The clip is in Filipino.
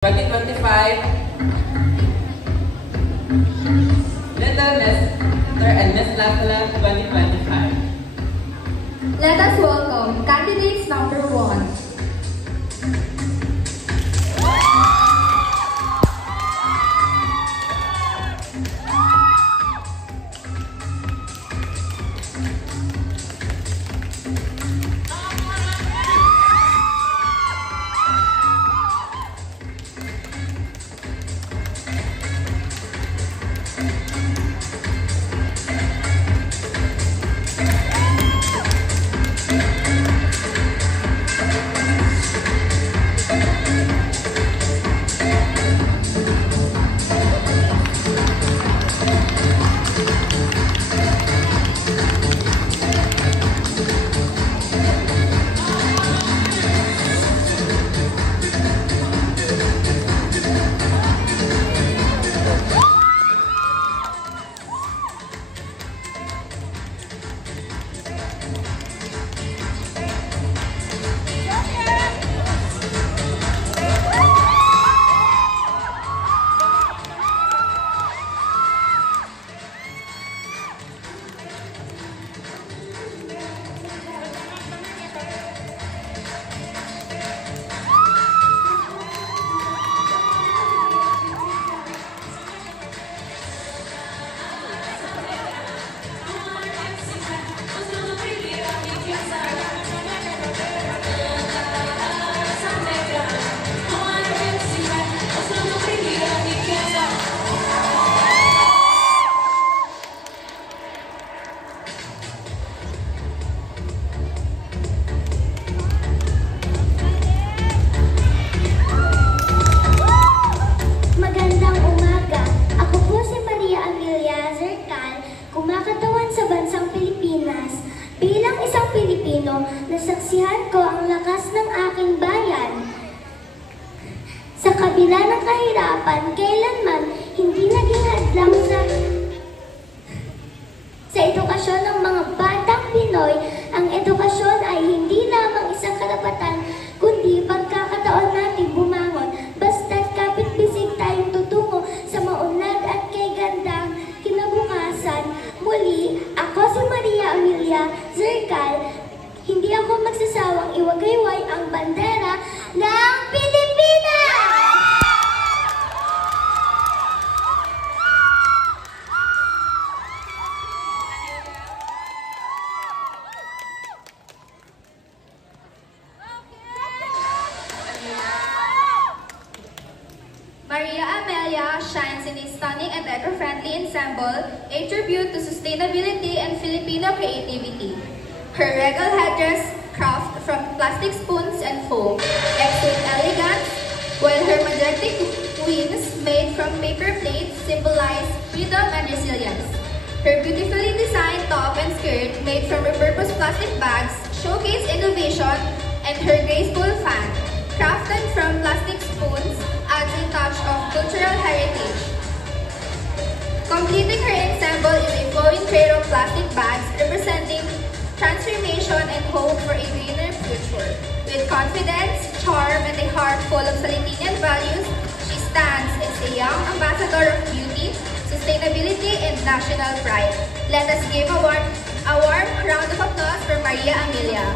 2025 Little Mister and Miss Lasalab 2025. Let us welcome candidates number 1. Kumakatawan sa bansang Pilipinas. Bilang isang Pilipino, nasaksihan ko ang lakas ng aking bayan. Sa kabila ng kahirapan, kailanman hindi naging hadlang sa edukasyon ng mga batang Pinoy. Ang edukasyon ay hindi lamang isang karapatan, kundi pagkakataon natin bumangon. Basta't kapit-bisig tayong tutungo sa maunlad at kay gandang kinabukasan. Muli, ako si Maria Amelia Zercal. Hindi ako magsasawang iwagayway ang bandera ng Pilipinas! Maria Amelia shines in a stunning and eco-friendly ensemble, a tribute to sustainability and Filipino creativity. Her regal headdress, craft from plastic spoons and foam, exude elegance, while her majestic wings, made from paper plates, symbolize freedom and resilience. Her beautifully designed top and skirt, made from repurposed plastic bags, showcase innovation, and her graceful fan, crafted from plastic spoons, adds a touch of cultural heritage. Completing her ensemble is a flowing trail of plastic bags representing transformation and hope for a greener future. With confidence, charm, and a heart full of Salentinian values, she stands as a young ambassador of beauty, sustainability, and national pride. Let us give a warm round of applause for Maria Amelia.